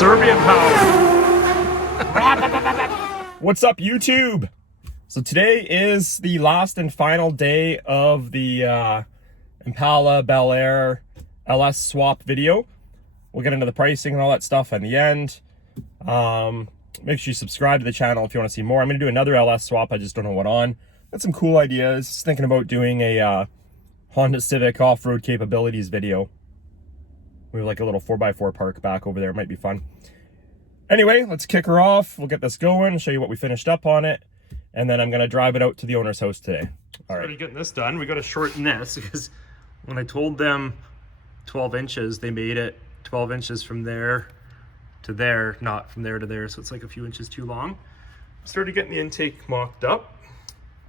Serbian power. What's up, YouTube? So today is the last and final day of the Impala Belair Ls swap video. We'll get into the pricing and all that stuff in the end. Make sure you subscribe to the channel if you want to see more. I'm going to do another LS swap. I just don't know what on. Got some cool ideas. Thinking about doing a Honda Civic off-road capabilities video. We have like a little 4x4 park back over there. It might be fun. Anyway, let's kick her off. We'll get this going, show you what we finished up on it, and then I'm going to drive it out to the owner's house today. All right. Already getting this done. We got to shorten this because when I told them 12 inches, they made it 12 inches from there to there, not from there to there, so it's like a few inches too long. Started getting the intake mocked up.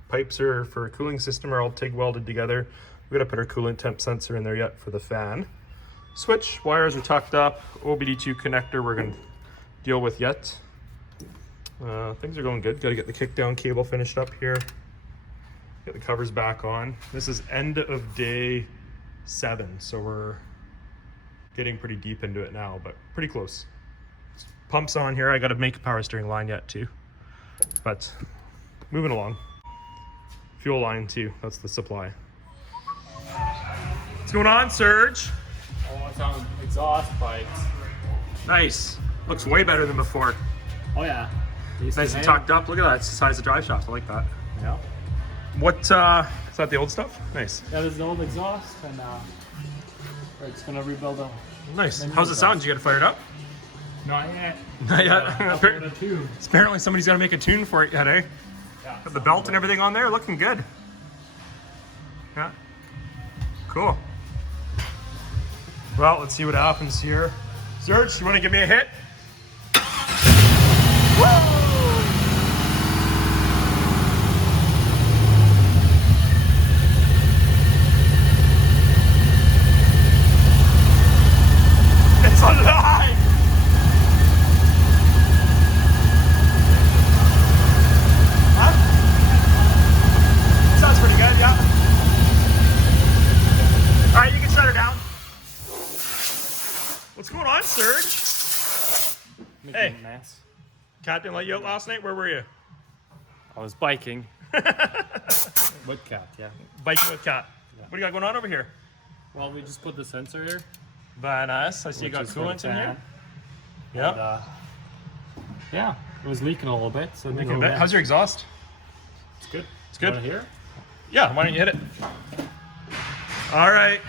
Pipes are for a cooling system are all TIG welded together. We gotta put our coolant temp sensor in there yet for the fan. Switch wires are tucked up. OBD2 connector we're gonna deal with yet. Things are going good. Gotta get the kickdown cable finished up here. Get the covers back on. This is end of day 7, so we're getting pretty deep into it now, but pretty close. Pumps on here. I got to make a power steering line yet too, but moving along. Fuel line too. That's the supply. What's going on, Serge? Oh, it's on exhaust pipes. Nice. Looks way better than before. Oh yeah. Nice and tucked up. Look at that. It's the size of the drive shaft. I like that. Yeah. What? Is that the old stuff? Nice. Yeah, this is the old exhaust, and it's gonna rebuild a. Nice. How's it sound? Did you get it fired up? Not yet. Not yet. Apparently somebody's got to make a tune for it yet, eh? Yeah. Got the belt and everything on there, looking good. Yeah. Cool. Well, let's see what happens here. Serge, you want to give me a hit? Woo! It's alive! Huh? Sounds pretty good, yeah. All right, you can shut her down. What's going on, Serge? Hey, Cat didn't let you out last night? Where were you? I was biking. With Cat, yeah. Biking with Cat. Yeah. What do you got going on over here? Well, we just put the sensor here. Very nice. I see you got coolant in here. Yeah. Yeah, it was leaking a little bit. So leaking a bit. How's your exhaust? It's good. It's good. You wanna hear? Yeah. Why don't you hit it? All right.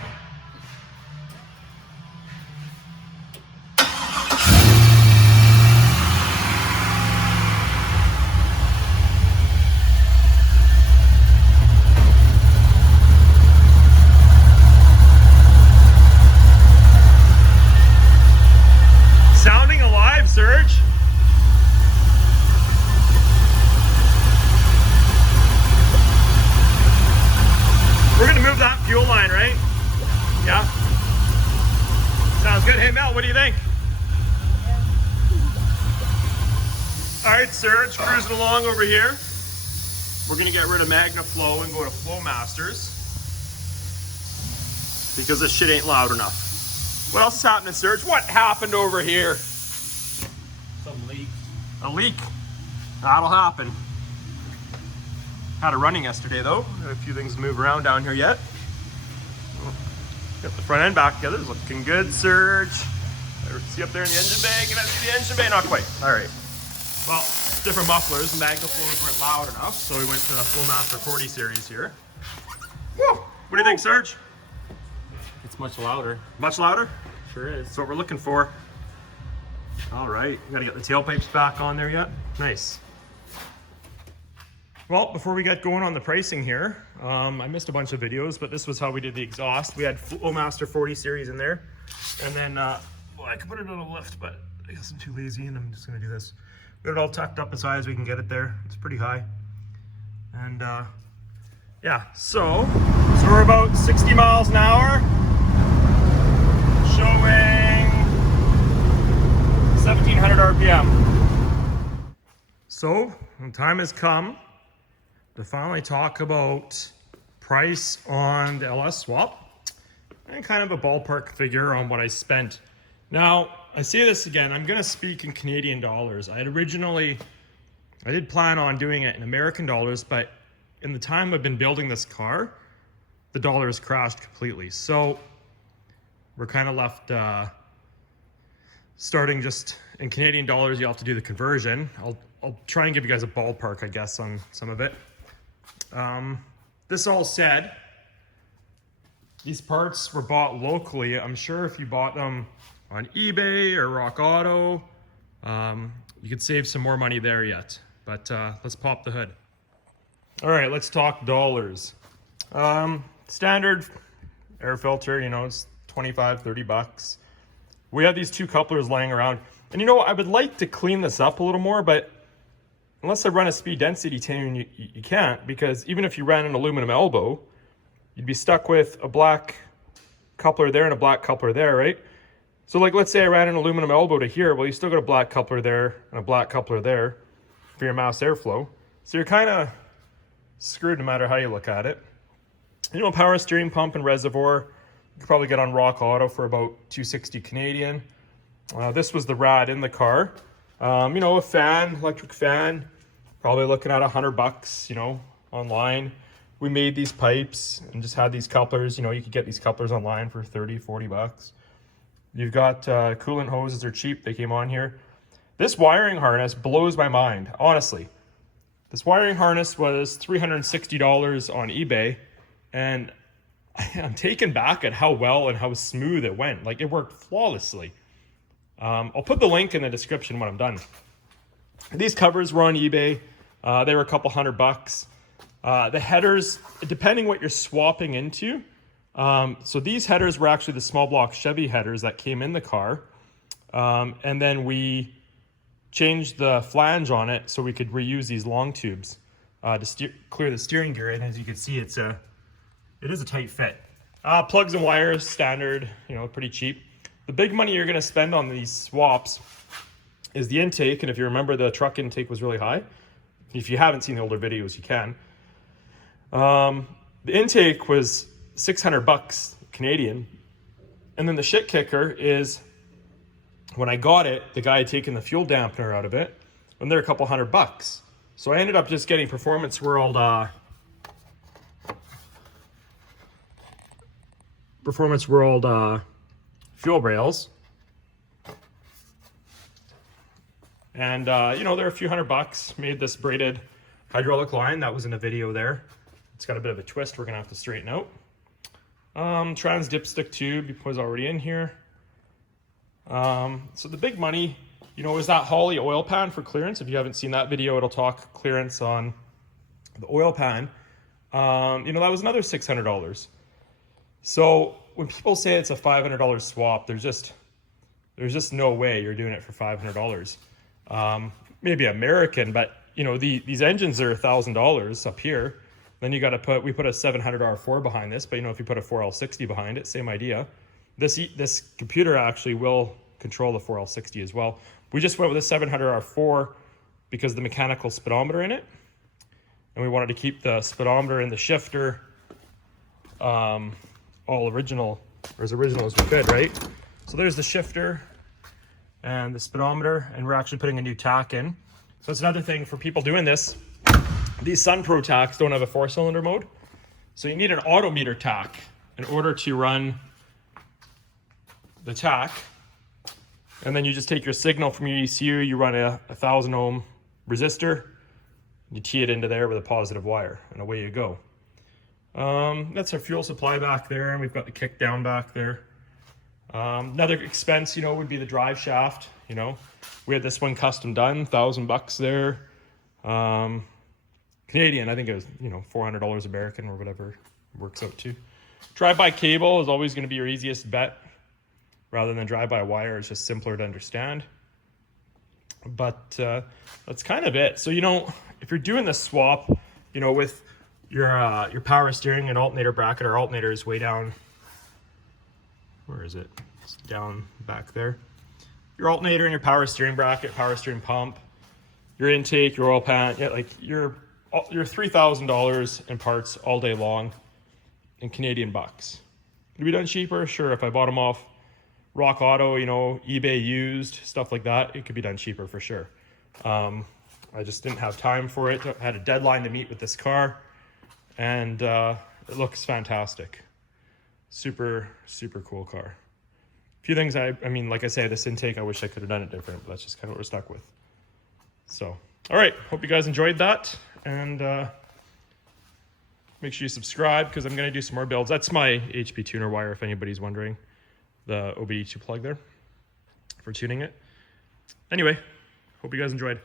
Sounding alive, Serge. We're gonna move that fuel line, right? Yeah. Sounds good. Hey Mel, what do you think? All right, Serge, cruising along over here. We're gonna get rid of MagnaFlow and go to Flowmasters because this shit ain't loud enough. What else is happening, Serge? What happened over here? Some leak. A leak. That'll happen. Had a running yesterday though. Got a few things to move around down here yet. Got the front end back together. It's looking good, Serge. I see up there in the engine bay. Can I see the engine bay? Not quite. All right. Well, different mufflers. MagnaFlows weren't loud enough, so we went to the Flowmaster 40 series here. Woo! What do you think, Serge? It's much louder. Much louder? Sure is. That's what we're looking for. All right, we gotta get the tailpipes back on there yet. Nice. Well, before we get going on the pricing here, I missed a bunch of videos, but this was how we did the exhaust. We had Flowmaster 40 series in there. And then, well, I could put it on a lift, but I guess I'm too lazy and I'm just gonna do this. Got it all tucked up as high as we can get it there. It's pretty high. And yeah, so we're about 60 miles an hour. Showing 1700 RPM. So, the time has come to finally talk about price on the LS swap and kind of a ballpark figure on what I spent. Now, I say this again, I'm gonna speak in Canadian dollars. I did plan on doing it in American dollars, but in the time I've been building this car, the dollar has crashed completely. So we're kind of left starting just in Canadian dollars. You have to do the conversion. I'll try and give you guys a ballpark, I guess, on some of it. This all said, these parts were bought locally. I'm sure if you bought them on eBay or Rock Auto, you could save some more money there yet. But let's pop the hood. All right, let's talk dollars. Standard air filter, you know, it's 25, 30 bucks. We have these two couplers laying around. And you know, I would like to clean this up a little more, but unless I run a speed density tune, you can't, because even if you ran an aluminum elbow, you'd be stuck with a black coupler there and a black coupler there, right? So like, let's say I ran an aluminum elbow to here, well, you still got a black coupler there and a black coupler there for your mass airflow. So you're kind of screwed no matter how you look at it. You know, power steering pump and reservoir, you could probably get on Rock Auto for about 260 Canadian. This was the rad in the car. You know, a fan, electric fan, probably looking at $100, you know, online. We made these pipes and just had these couplers. You know, you could get these couplers online for 30, 40 bucks. You've got coolant hoses, they're cheap, they came on here. This wiring harness blows my mind, honestly. This wiring harness was $360 on eBay, and I'm taken back at how well and how smooth it went. Like, it worked flawlessly. I'll put the link in the description when I'm done. These covers were on eBay. They were a couple $100. The headers, depending what you're swapping into. So these headers were actually the small block Chevy headers that came in the car. And then we changed the flange on it so we could reuse these long tubes to clear the steering gear. And as you can see, it is a tight fit. Plugs and wires, standard, you know, pretty cheap. The big money you're gonna spend on these swaps is the intake. And if you remember, the truck intake was really high. If you haven't seen the older videos, you can. The intake was $600 Canadian. And then the shit kicker is when I got it, the guy had taken the fuel dampener out of it, and they're a couple $100. So I ended up just getting Performance World fuel rails. And you know, they're a few $100. Made this braided hydraulic line that was in the video there. It's got a bit of a twist we're gonna have to straighten out. Trans dipstick tube was already in here. So the big money, you know, is that Holley oil pan for clearance. If you haven't seen that video, it'll talk clearance on the oil pan. You know, that was another $600. So when people say it's a $500 swap, there's just no way you're doing it for $500. Maybe American, but you know, these engines are $1,000 up here. Then you got to we put a 700 R4 behind this, but you know, if you put a 4L60 behind it, same idea. This computer actually will control the 4L60 as well. We just went with a 700 R4 because of the mechanical speedometer in it, and we wanted to keep the speedometer and the shifter all original, or as original as we could, right? So there's the shifter and the speedometer, and we're actually putting a new tack in. So that's another thing for people doing this. These SunPro tacks don't have a 4-cylinder mode, so you need an auto meter tack in order to run the tack. And then you just take your signal from your ECU, you run a 1,000 ohm resistor, you tee it into there with a positive wire, and away you go. That's our fuel supply back there, and we've got the kick down back there. Another expense, you know, would be the drive shaft. You know, we had this one custom done, $1,000 there. Canadian, I think it was, you know, $400 American or whatever it works out to. Drive-by cable is always going to be your easiest bet. Rather than drive-by wire, it's just simpler to understand. But that's kind of it. So, you know, if you're doing the swap, you know, with your power steering and alternator bracket, our alternator is way down. Where is it? It's down back there. Your alternator and your power steering bracket, power steering pump, your intake, your oil pan, yeah, like you're $3,000 in parts all day long in Canadian bucks. Could it be done cheaper? Sure, if I bought them off Rock Auto, you know, eBay used, stuff like that, it could be done cheaper for sure. I just didn't have time for it. I had a deadline to meet with this car, and it looks fantastic. Super, super cool car. A few things I mean, like I say, this intake, I wish I could have done it different, but that's just kind of what we're stuck with. So, all right, hope you guys enjoyed that, and make sure you subscribe because I'm going to do some more builds. That's my HP tuner wire, if anybody's wondering, the OBD2 plug there for tuning it. Anyway, hope you guys enjoyed.